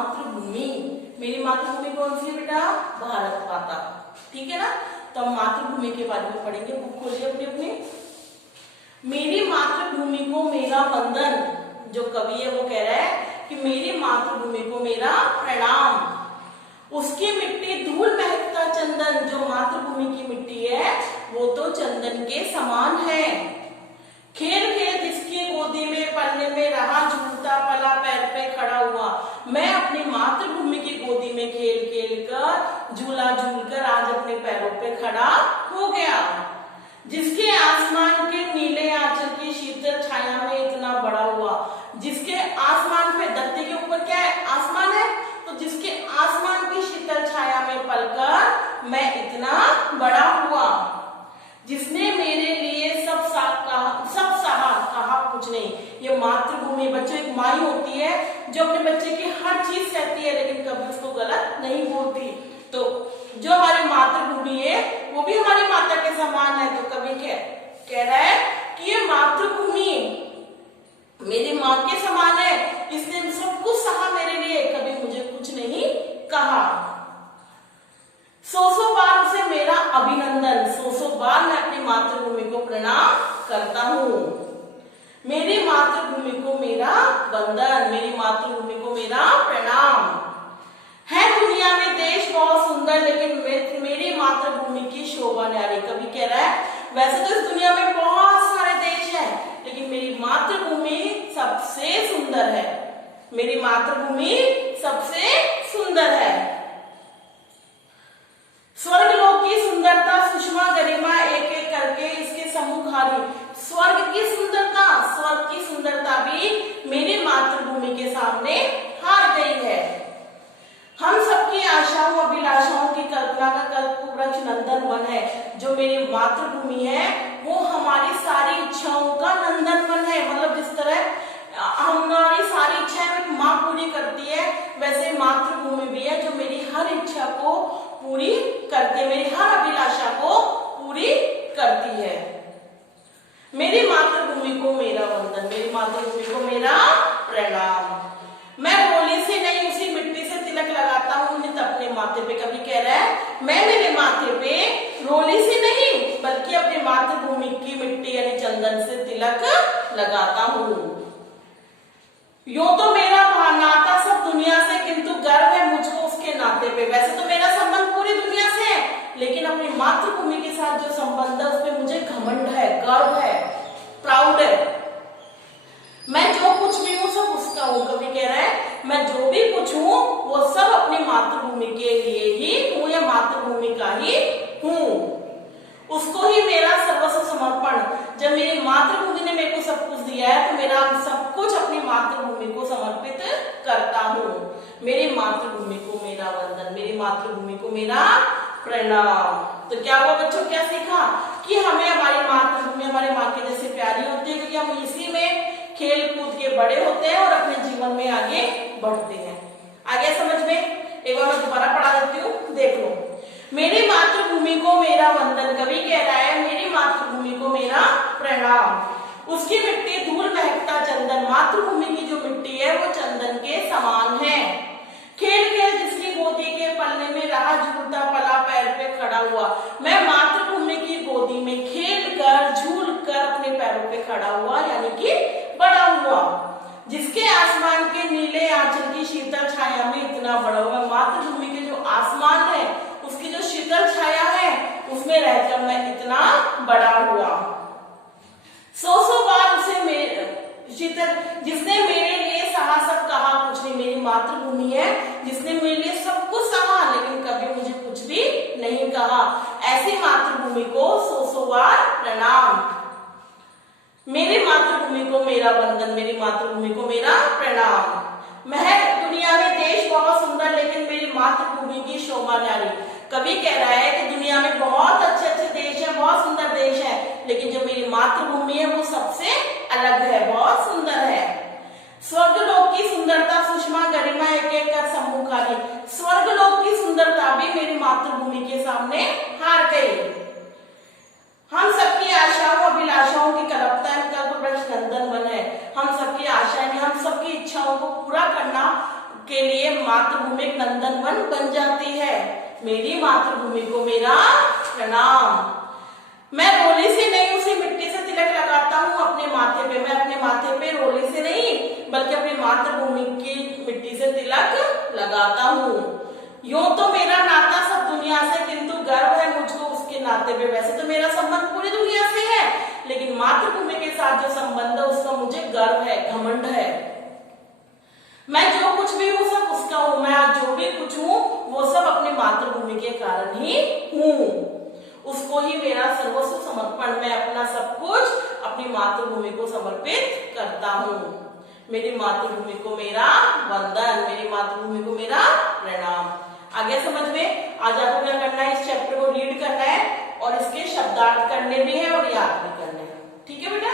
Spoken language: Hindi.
मातृभूमि। मेरी मातृभूमि कौन सी है बेटा? भारत माता। ठीक है ना? तो हम मातृभूमि के बारे में पढ़ेंगे। बुक खोलिए अपनी अपनी। मेरी मातृभूमि को मेरा वंदन। जो कवि है वो कह रहा है कि मेरी मातृभूमि को मेरा प्रणाम। उसकी मिट्टी धूल महकता चंदन। जो मातृभूमि की मिट्टी है वो तो चंदन के समान है। खेल खेल जिसकी गोदी में पलने में रहा, झूलता पला पैर पे खड़ा हुआ। मैं अपनी मातृभूमि की गोदी में खेल खेल कर, झूला झूल कर आज अपने पैरों पे खड़ा हो गया। जिसके आसमान के नीले आंचल की शीतल छाया में इतना बड़ा हुआ। जिसके आसमान पे, धरती के ऊपर क्या है? आसमान है। तो जिसके आसमान की शीतल छाया में पलकर मैं इतना बड़ा हुआ। जिसने मेरे लिए सब सहा कहा कुछ नहीं। ये मातृभूमि, बच्चों एक माँ होती है जो अपने बच्चे की हर चीज सहती है लेकिन कभी उसको गलत नहीं बोलती। तो जो हमारी मातृभूमि है वो भी हमारी माता के समान है। तो कभी कह रहा है कि ये मातृभूमि मेरी माँ के समान है, इसने सब कुछ सहा मेरे लिए, कभी मुझे कुछ नहीं कहा। सौ बार उसे मेरा अभिनंदन। सौ बार मैं अपनी मातृभूमि को प्रणाम करता हूँ। मेरी मातृभूमि को मेरा वंदन। मेरी मातृभूमि को मेरा प्रणाम। है दुनिया में देश बहुत सुंदर लेकिन मेरी मातृभूमि की शोभा न्यारी। कभी कह रहा है वैसे तो इस दुनिया में बहुत सारे देश हैं लेकिन मेरी मातृभूमि सबसे सुंदर है। मेरी मातृभूमि सबसे सुंदर है। स्वर्गलोक की सुंदरता सुषमा गरिमा एक एक करके इसके सम्मुखारी। स्वर्ग की सुंदरता भी मेरी मातृभूमि के सामने हार गई है। हम सबकी आशाओं अभिलाषाओं की कल्पना का कल्प वृक्ष नंदन वन है। जो मेरी मातृभूमि है वो हमारी सारी इच्छाओं का नंदन वन है। मतलब जिस तरह हमारी सारी इच्छाएं माँ पूरी करती है वैसे मातृभूमि भी है जो मेरी हर इच्छा को पूरी करती है, मेरी हर अभिलाषा को पूरी करती है। मेरी मातृभूमि को मेरा वंदन। मेरी मातृभूमि को मेरा प्रणाम। मैं रोली से नहीं उसी मिट्टी से तिलक लगाता हूँ नित अपने माथे पे। कभी कह रहा है मैं मेरे माथे पे रोली से नहीं बल्कि अपनी मातृभूमि की मिट्टी यानी चंदन से तिलक लगाता हूँ। यो तो मेरा नाता सब दुनिया से किंतु गर्व है मुझको उसके नाते पे। वैसे तो मेरा संबंध पूरी दुनिया से है लेकिन अपनी मातृभूमि के साथ जो संबंध है उसमें मुझे घमंड है, गर्व है, प्राउड है। मैं जो कुछ भी हूँ सब उसका हूँ। कभी कह रहा है मैं जो भी कुछ हूँ वो सब अपनी मातृभूमि के लिए ही हूँ या मातृभूमि का ही हूँ। उसको ही मेरा सर्वस्व समर्पण। जब मेरी मातृभूमि ने मेरे को सब कुछ दिया है तो मेरा सब कुछ अपनी मातृभूमि को समर्पित करता हूँ। मेरी मातृभूमि को मेरा वंदन। मेरी मातृभूमि को मेरा प्रणाम। तो क्या हुआ बच्चों? क्या सीखा कि हमें हमारी मातृभूमि हमारे माँ के जैसे प्यारी होती है क्योंकि हम इसी में खेल कूद के बड़े होते हैं और अपने जीवन में आगे बढ़ते हैं। आगे समझ में? एक बार मैं दोबारा पढ़ा देती हूँ, देख लो। मेरी मातृभूमि को मेरा वंदन। कवि कह रहा है मेरी मातृभूमि को मेरा प्रणाम। उसकी मिट्टी धूल महकता चंदन। मातृभूमि की जो मिट्टी है वो चंदन के समान है। खेल खेल जिसकी गोदी के पलने में रहा, झूलता पला पैर पे खड़ा हुआ। मैं मातृभूमि की गोदी में खेल कर झूल कर अपने पैरों पे खड़ा हुआ यानी कि बड़ा हुआ। जिसके आसमान के नीले आंचल की शीतल छाया में इतना बड़ा हुआ। मातृभूमि के जो आसमान है उसकी जो शीतल छाया है उसमें रहकर मैं इतना बड़ा हुआ। सौ बार उसे शीतल जिसने मेरे लिए सहा सब कहा कुछ नहीं। मेरी मातृभूमि है जिसने मेरे लिए सब कुछ सहा लेकिन कभी मुझे कुछ भी नहीं कहा। ऐसी मातृभूमि को सौ बार प्रणाम। मेरी मातृभूमि को मेरा वंदन। मेरी मातृभूमि को मेरा प्रणाम। मैं दुनिया में देश बहुत सुंदर लेकिन मेरी मातृभूमि की शोभा न्यारी। कवि कह रहा है कि दुनिया में बहुत अच्छे अच्छे देश है, बहुत सुंदर देश है लेकिन जो मेरी मातृभूमि है वो सबसे अलग है, बहुत सुंदर है। स्वर्गलोक की सुंदरता सुषमा गरिमा एक एक कर सम्मुखारी। स्वर्गलोक की सुंदरता भी मेरी मातृभूमि के सामने हार गई। हम सबकी आशाओं अभिलाषाओं की कल्पता कल्प वृक्ष नंदन वन है। हम सबकी आशाएं हम सबकी इच्छाओं को पूरा करना के लिए मातृभूमि एक नंदनवन बन जाती है। मेरी मातृभूमि को मेरा प्रणाम। मैं रोली से नहीं उसी मिट्टी से तिलक लगाता हूँ अपने माथे पे। मैं अपने माथे पे रोली से नहीं बल्कि अपनी मातृभूमि की मिट्टी से तिलक लगाता हूँ। यूं तो मेरा नाता सब दुनिया से, किंतु गर्व है मुझको उसके नाते पे। वैसे तो मेरा संबंध पूरी दुनिया से है, लेकिन मातृभूमि के साथ जो संबंध है उसका मुझे गर्व है, घमंड है। मैं जो कुछ भी हूँ सब उसका हूँ। मैं आज जो भी कुछ हूँ वो सब अपनी मातृभूमि के कारण ही हूँ। उसको ही मेरा सर्वस्व समर्पण, मैं अपना सब कुछ अपनी मातृभूमि को समर्पित करता हूँ। मेरी मातृभूमि को मेरा वंदन, मेरी मातृभूमि को मेरा प्रणाम। आगे समझ में? आज आपको क्या करना है, इस चैप्टर को रीड करना है और इसके शब्दार्थ करने भी है और याद भी करने हैं। ठीक है बेटा?